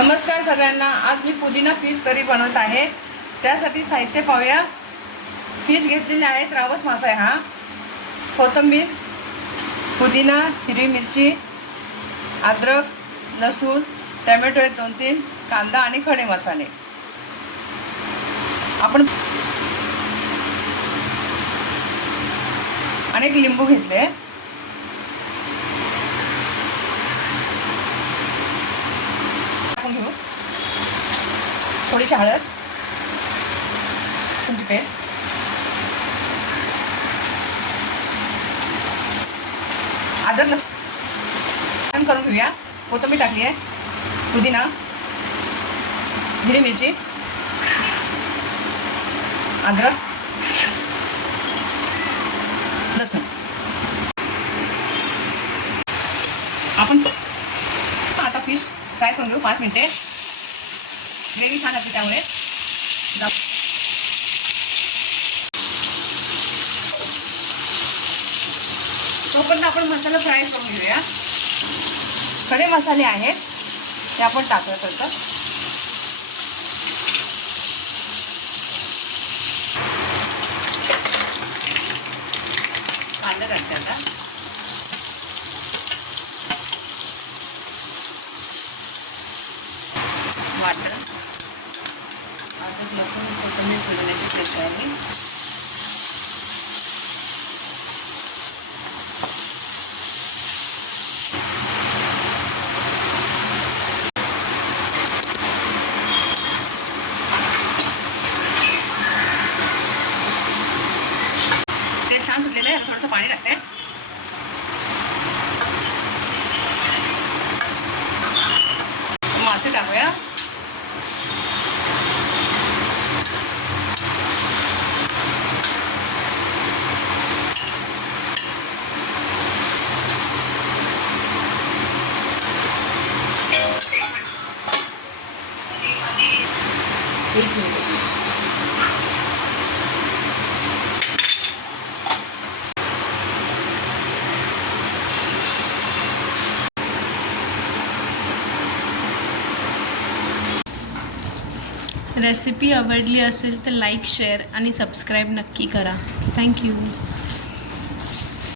नमस्कार सगळ्यांना। आज मी पुदिना फिश करी बनवत आहे। त्यासाठी साहित्य पाहूया। फिश घेतलेले आहेत, रावस मासा आहे हा, कोथिंबीर, पुदिना, हिरवी मिरची, अद्रक, लसूण, टोमॅटो आहेत 2-3, कांदा आणि खडे मसाले। आपण अनेक लिंबू घेतले। घेऊ थोडीशी हळद, तुमची पेस्ट, अद्रक लसूण करून घेऊया। कोथिंबीर टाकली आहे, पुदिना, हिरवी मिरची, अद्रक, लसूण। आपण आता फिश फ्राय करून घेऊ 5 मिनिटे। ग्रेव्ही छान असते त्यामुळे। तोपर्यंत आपण मसाला फ्राय करून घेऊया। खडे मसाले आहेत ते आपण टाकत होतो। कांदा टाकते आता, वाटण, अद्रक लसूण कोथिंबीर पुदिन्याची पेस्ट आहे। ते छान सुटलेलं आहे, थोडंसं पाणी टाकते। मासे टाकूया। रेसिपी आवडली असेल तर लाईक, शेअर आणि सबस्क्राईब नक्की करा। थँक्यू।